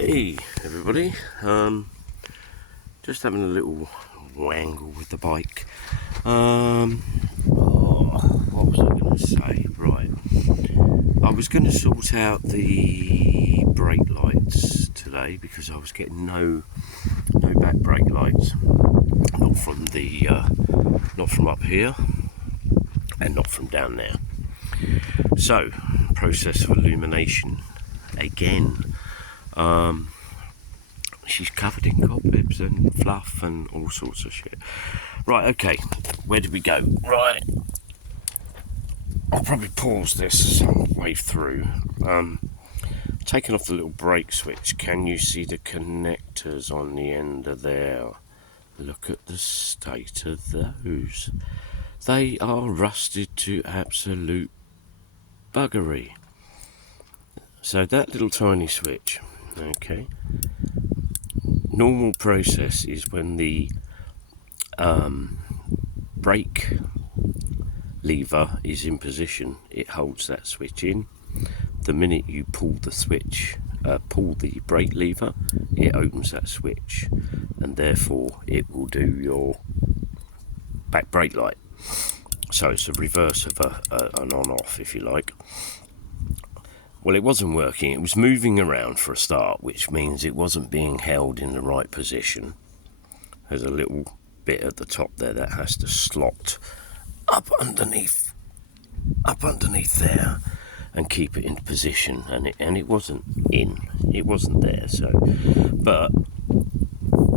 Hey everybody, just having a little wangle with the bike. What was I going to say? Right, I was going to sort out the brake lights today because I was getting no back brake lights, not from up here and not from down there. So, process of illumination again. She's covered in cobwebs and fluff and all sorts of shit. Right, okay, where did we go? Right, I'll probably pause this some way through. Taking off the little brake switch, can you see the connectors on the end of there? Look at the state of those. They are rusted to absolute buggery. So that little tiny switch, okay. Normal process is when the brake lever is in position, it holds that switch in. The minute you pull the switch, pull the brake lever, it opens that switch, and therefore it will do your back brake light. So it's a reverse of an on-off, if you like. Well, it wasn't working. It was moving around for a start, which means it wasn't being held in the right position. There's a little bit at the top there that has to slot up underneath there and keep it in position, and it wasn't in. It wasn't there. So, but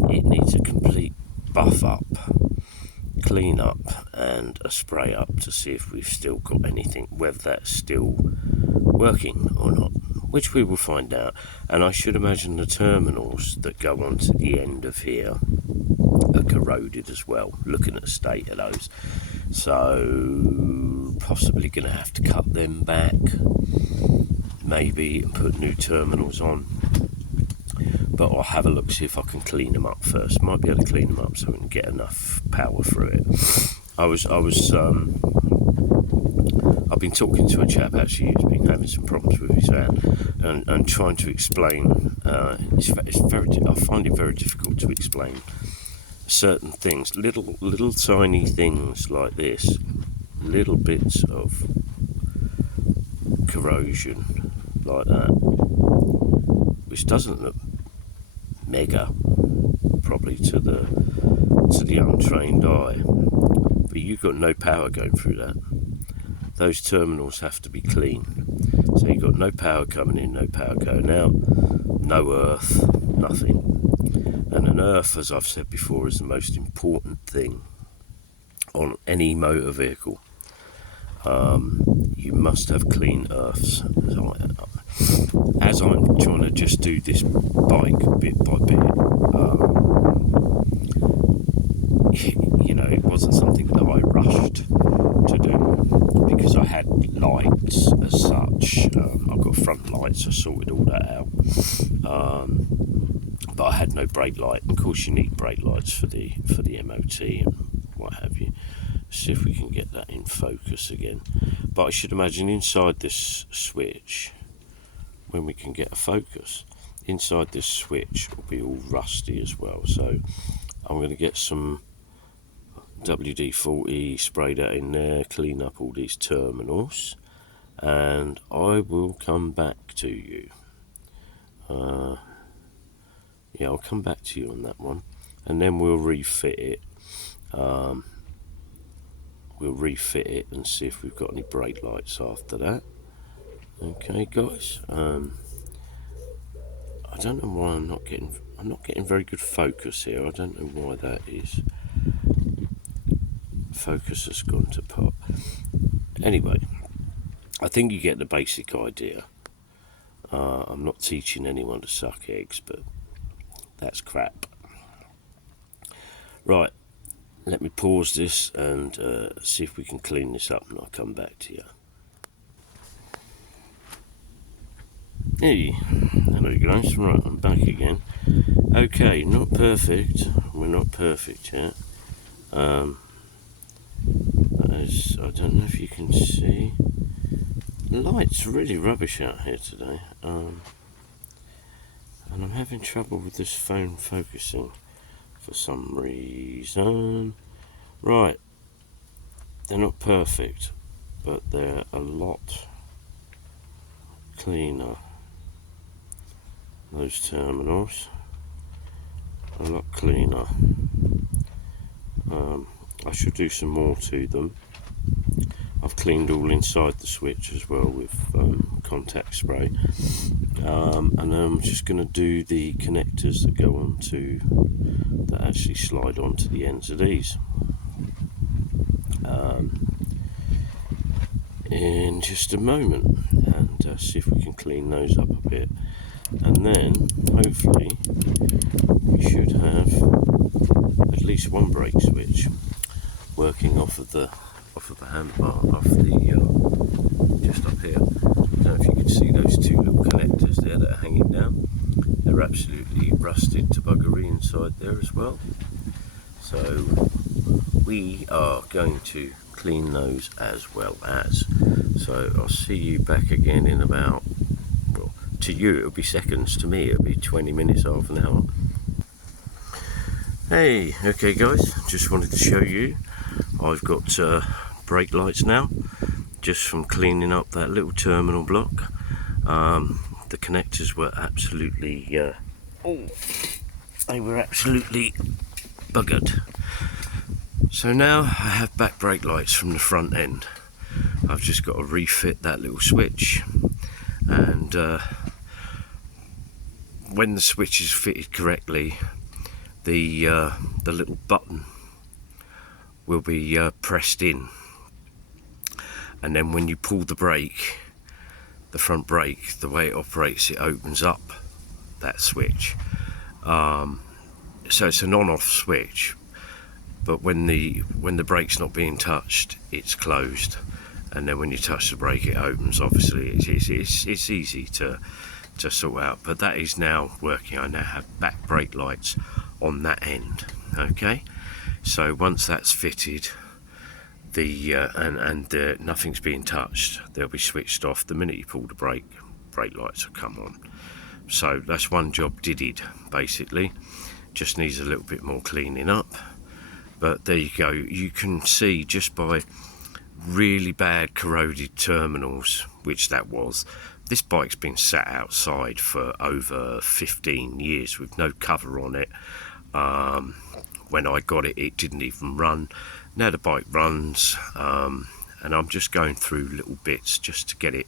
it needs a complete buff up, clean up, and a spray up to see if we've still got anything, whether that's still working or not, which we will find out. And I should imagine the terminals that go on to the end of here are corroded as well, looking at the state of those. So possibly going to have to cut them back, maybe, and put new terminals on. But I'll have a look, see if I can clean them up first. Might be able to clean them up so we can get enough power through it. I've been talking to a chap actually who's been having some problems with his van, and trying to explain. I find it very difficult to explain certain things, little tiny things like this, little bits of corrosion like that, which doesn't look mega, probably to the untrained eye, but you've got no power going through that. Those terminals have to be clean. So you've got no power coming in, no power going out, no earth, nothing. And an earth, as I've said before, is the most important thing on any motor vehicle. You must have clean earths. As I'm trying to just do this bike bit by bit, it wasn't something that I rushed to do, because I had lights as such. I've got front lights, I sorted all that out, but I had no brake light. Of course you need brake lights for the MOT and what have you. See if we can get that in focus again. But I should imagine inside this switch, when we can get a focus, inside this switch will be all rusty as well. So I'm going to get some WD-40, spray that in there, clean up all these terminals, and I will come back to you. I'll come back to you on that one, and then we'll refit it. We'll refit it and see if we've got any brake lights after that. Okay, guys. I don't know why I'm not getting very good focus here. I don't know why that is. Focus has gone to pot. Anyway, I think you get the basic idea. I'm not teaching anyone to suck eggs, but that's crap. Right, let me pause this and see if we can clean this up, and I'll come back to you. Hey, hello guys. Right, I'm back again. Okay, not perfect. We're not perfect yet. I don't know if you can see. The light's really rubbish out here today. And I'm having trouble with this phone focusing for some reason. Right, they're not perfect, but they're a lot cleaner. Those terminals, a lot cleaner. I should do some more to them. I've cleaned all inside the switch as well with contact spray, and then I'm just going to do the connectors that go onto, that actually slide onto the ends of these in just a moment, and see if we can clean those up a bit, and then hopefully we should have at least one brake switch working off of the handbar, off the just up here. I don't know if you can see those two little connectors there that are hanging down. They're absolutely rusted to buggery inside there as well. So we are going to clean those as well as. So I'll see you back again in about, well, to you it'll be seconds, to me it'll be 20 minutes, half an hour. Hey, okay guys, just wanted to show you, I've got brake lights now, just from cleaning up that little terminal block. The connectors were absolutely, they were absolutely buggered. So now I have back brake lights from the front end. I've just got to refit that little switch, and when the switch is fitted correctly, the little button will be pressed in, and then when you pull the brake, the front brake, the way it operates, it opens up that switch. So it's an on-off switch, but when the brake's not being touched, it's closed, and then when you touch the brake, it opens. Obviously it's easy to sort out, but that is now working. I now have back brake lights on that end. Okay, so once that's fitted, and nothing's being touched, they'll be switched off. The minute you pull the brake lights will come on. So that's one job did, basically. Just needs a little bit more cleaning up, but there you go. You can see just by really bad corroded terminals, which that was. This bike's been sat outside for over 15 years with no cover on it. When I got it, it didn't even run. Now the bike runs, and I'm just going through little bits just to get it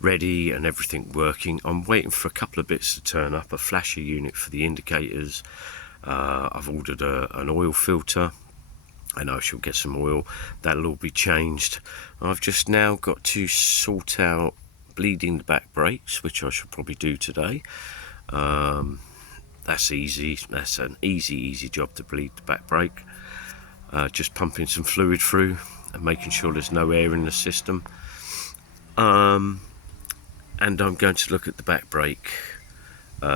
ready and everything working. I'm waiting for a couple of bits to turn up, a flasher unit for the indicators. I've ordered an oil filter, and I shall get some oil. That'll all be changed. I've just now got to sort out bleeding the back brakes, which I should probably do today. That's easy. That's an easy job to bleed the back brake. Just pumping some fluid through and making sure there's no air in the system. And I'm going to look at the back brake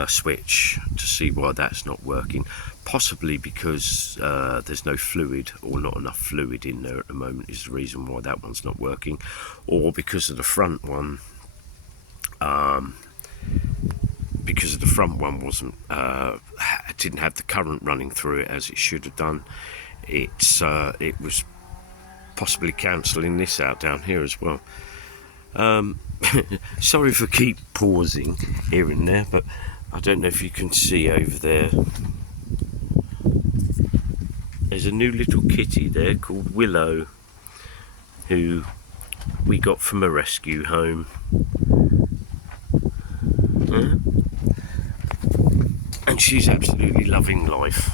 switch to see why that's not working. Possibly because there's no fluid, or not enough fluid in there at the moment is the reason why that one's not working, or because of the front one. Because of the front one wasn't didn't have the current running through it as it should have done. It was possibly cancelling this out down here as well. Sorry for keep pausing here and there, but I don't know if you can see over there. There's a new little kitty there called Willow, who we got from a rescue home. And she's absolutely loving life.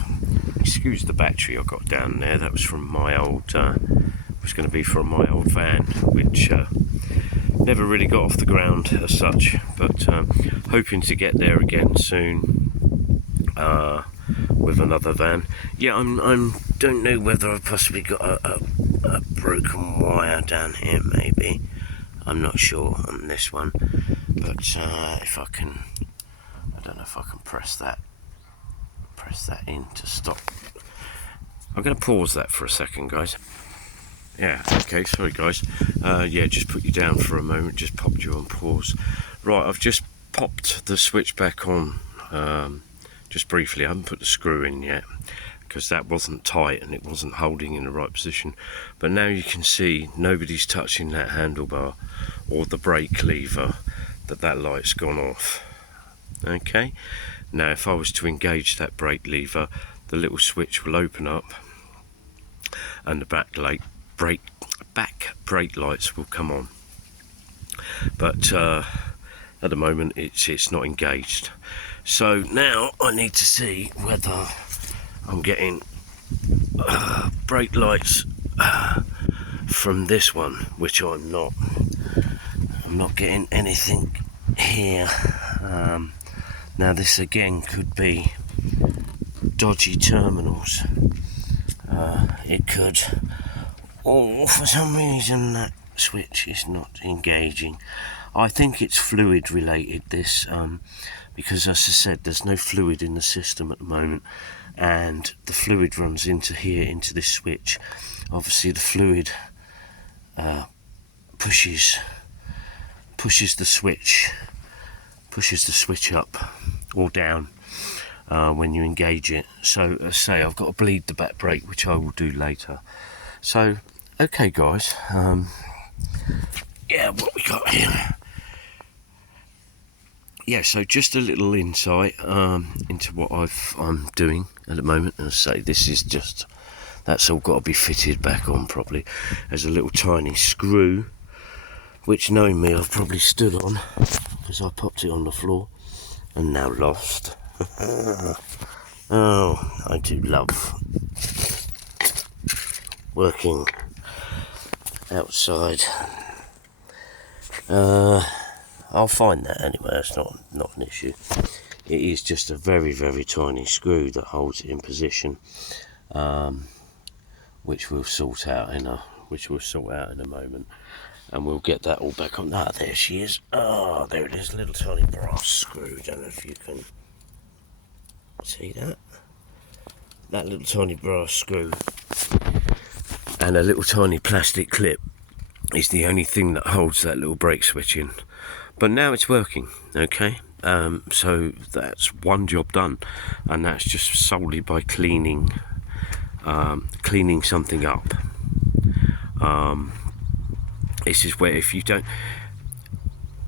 Excuse the battery I got down there. That was from my old, was going to be from my old van, which never really got off the ground as such, but hoping to get there again soon with another van. Yeah, I'm don't know whether I've possibly got a broken wire down here, maybe. I'm not sure on this one, but if I can, I don't know if I can press that in to stop. I'm going to pause that for a second, guys. Yeah, okay, sorry guys. Yeah, just put you down for a moment, just popped you on pause. Right, I've just popped the switch back on just briefly. I haven't put the screw in yet because that wasn't tight and it wasn't holding in the right position. But now you can see nobody's touching that handlebar or the brake lever, that light's gone off. Okay, now if I was to engage that brake lever, the little switch will open up and the back brake lights will come on. But at the moment it's not engaged. So now I need to see whether I'm getting brake lights from this one, which I'm not. I'm not getting anything here. Now this again could be dodgy terminals. It could, or for some reason that switch is not engaging. I think it's fluid related, this, because as I said, there's no fluid in the system at the moment, and the fluid runs into here, into this switch. Obviously the fluid pushes the switch up or down when you engage it. So as I say, I've got to bleed the back brake, which I will do later. So okay guys, yeah, what we got here. Yeah, so just a little insight into what I'm doing at the moment. And I say, this is just, that's all got to be fitted back on properly. There's a little tiny screw, which knowing me, I've probably stood on because I popped it on the floor and now lost. Oh, I do love working outside. I'll find that anyway, it's not an issue. It is just a very, very tiny screw that holds it in position, which we'll sort out in a moment, and we'll get that all back on. Ah, there she is. Oh, there it is, a little tiny brass screw. Don't know if you can see that. That little tiny brass screw and a little tiny plastic clip is the only thing that holds that little brake switch in. But now it's working, okay? So that's one job done, and that's just solely by cleaning something up. This is where, if you don't,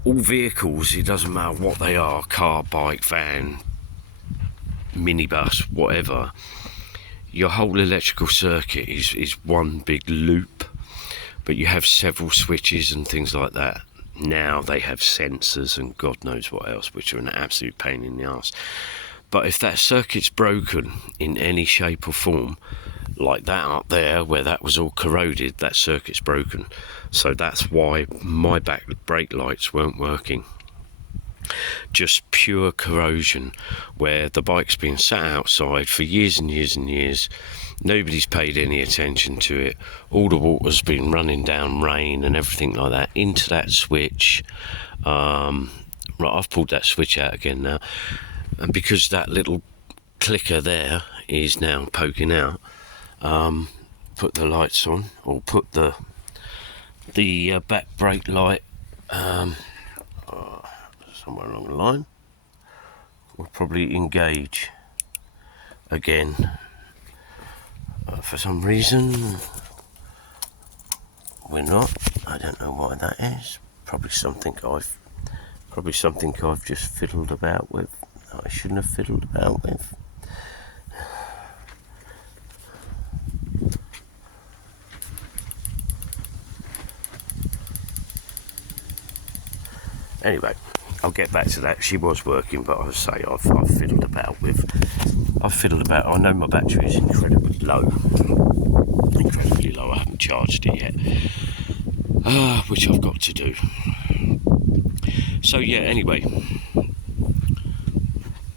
all vehicles, it doesn't matter what they are, car, bike, van, minibus, whatever, your whole electrical circuit is one big loop, but you have several switches and things like that. Now they have sensors and God knows what else, which are an absolute pain in the arse. But if that circuit's broken in any shape or form, like that up there where that was all corroded, that circuit's broken. So that's why my back brake lights weren't working. Just pure corrosion, where the bike's been sat outside for years and years and years. Nobody's paid any attention to it. All the water's been running down, rain and everything like that, into that switch. Right, I've pulled that switch out again now, and because that little clicker there is now poking out, put the lights on, or put the back brake light somewhere along the line. We'll probably engage again. For some reason we're not. I don't know why that is. Probably something I've just fiddled about with that I shouldn't have fiddled about with. Anyway, I'll get back to that. She was working, but I say I've fiddled about. I know my battery is incredibly low. I haven't charged it yet, which I've got to do. So yeah, anyway,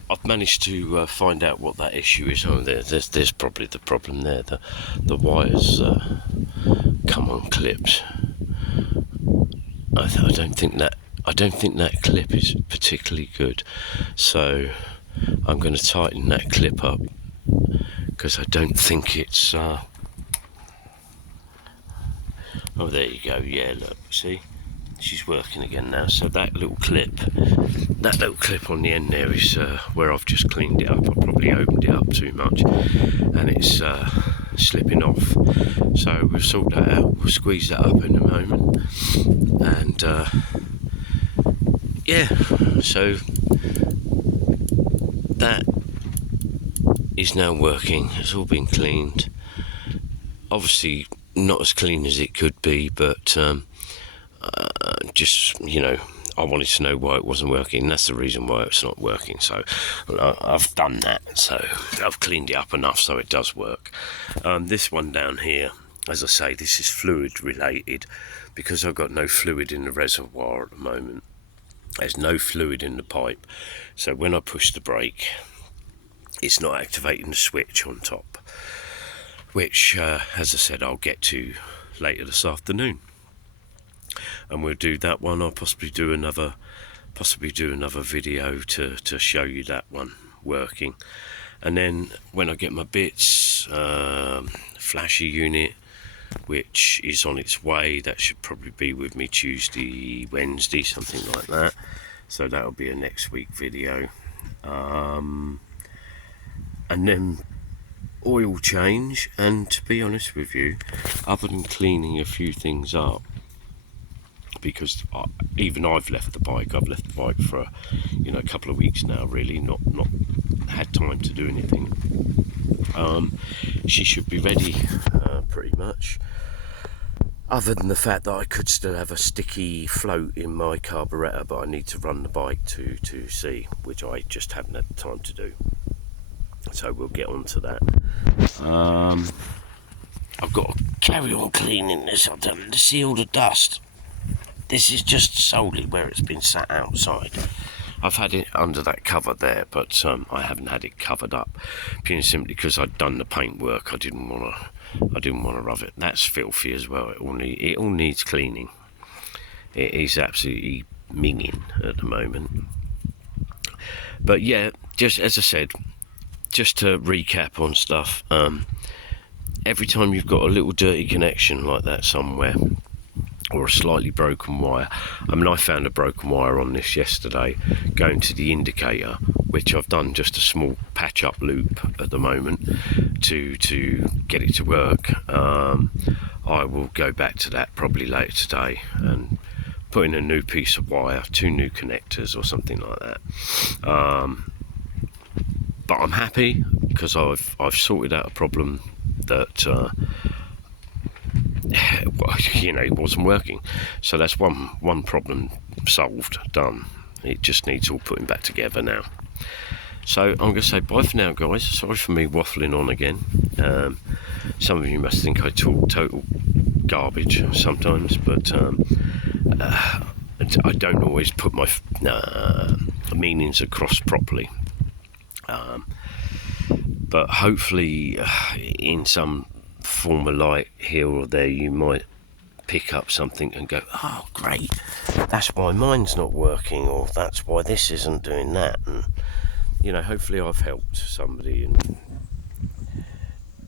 I've managed to find out what that issue is. Oh, there's probably the problem there. The wires come unclipped. I don't think that clip is particularly good, so I'm going to tighten that clip up, because I don't think it's oh, there you go. Yeah, look, see, she's working again now. So that little clip on the end there is where I've just cleaned it up. I probably opened it up too much and it's slipping off, so we'll sort that out. We'll squeeze that up in a moment, and yeah, so that is now working. It's all been cleaned, obviously not as clean as it could be, but just, you know, I wanted to know why it wasn't working. That's the reason why it's not working. So I've done that. So I've cleaned it up enough so it does work. This one down here, as I say, this is fluid related because I've got no fluid in the reservoir at the moment. There's no fluid in the pipe. So when I push the brake, it's not activating the switch on top, which, as I said, I'll get to later this afternoon. And we'll do that one. I'll possibly do another video to show you that one working. And then when I get my bits, flasher unit, which is on its way, that should probably be with me Tuesday, Wednesday, something like that. So that'll be a next week video. And then oil change. And to be honest with you, other than cleaning a few things up, because even I've left the bike for a couple of weeks now, really not had time to do anything. She should be ready pretty much, other than the fact that I could still have a sticky float in my carburettor, but I need to run the bike to see, which I just haven't had the time to do, so we'll get on to that. I've got to carry on cleaning this. I've done to see all the dust. This is just solely where it's been sat outside. I've had it under that cover there, but I haven't had it covered up, purely and simply because I'd done the paint work. I didn't want to rub it. That's filthy as well. It all needs cleaning. It is absolutely minging at the moment. But yeah, just as I said, just to recap on stuff. Every time you've got a little dirty connection like that somewhere, or a slightly broken wire. I mean, I found a broken wire on this yesterday going to the indicator, which I've done just a small patch up loop at the moment to get it to work. I will go back to that probably later today and put in a new piece of wire, 2 new connectors or something like that. But I'm happy because I've sorted out a problem that it wasn't working. So that's one problem solved, done. It just needs all putting back together now. So I'm going to say bye for now, guys. Sorry for me waffling on again. Some of you must think I talk total garbage sometimes, but I don't always put my meanings across properly. But hopefully in some form of light here or there, you might pick up something and go, oh great, that's why mine's not working, or that's why this isn't doing that. And hopefully I've helped somebody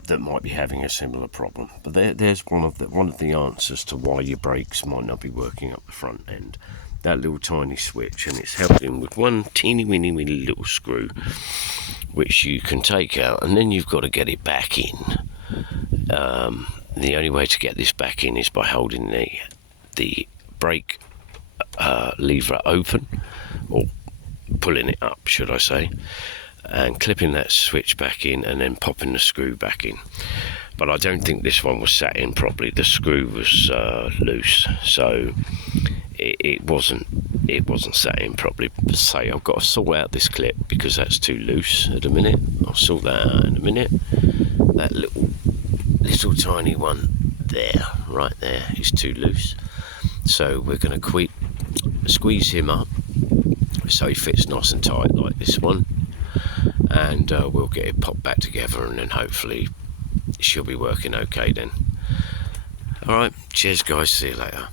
that might be having a similar problem. But there's one of the answers to why your brakes might not be working up the front end. That little tiny switch, and it's held in with one teeny weeny little screw, which you can take out, and then you've got to get it back in. The only way to get this back in is by holding the brake lever open, or pulling it up, should I say, and clipping that switch back in, and then popping the screw back in. But I don't think this one was sat in properly. The screw was loose, so it wasn't sat in properly. Say, I've got to sort out this clip because that's too loose at the minute. I'll sort that out in a minute. That little tiny one there, right there, is too loose. So we're going to squeeze him up so he fits nice and tight like this one, and we'll get it popped back together, and then hopefully she'll be working okay then. Alright, cheers guys, see you later.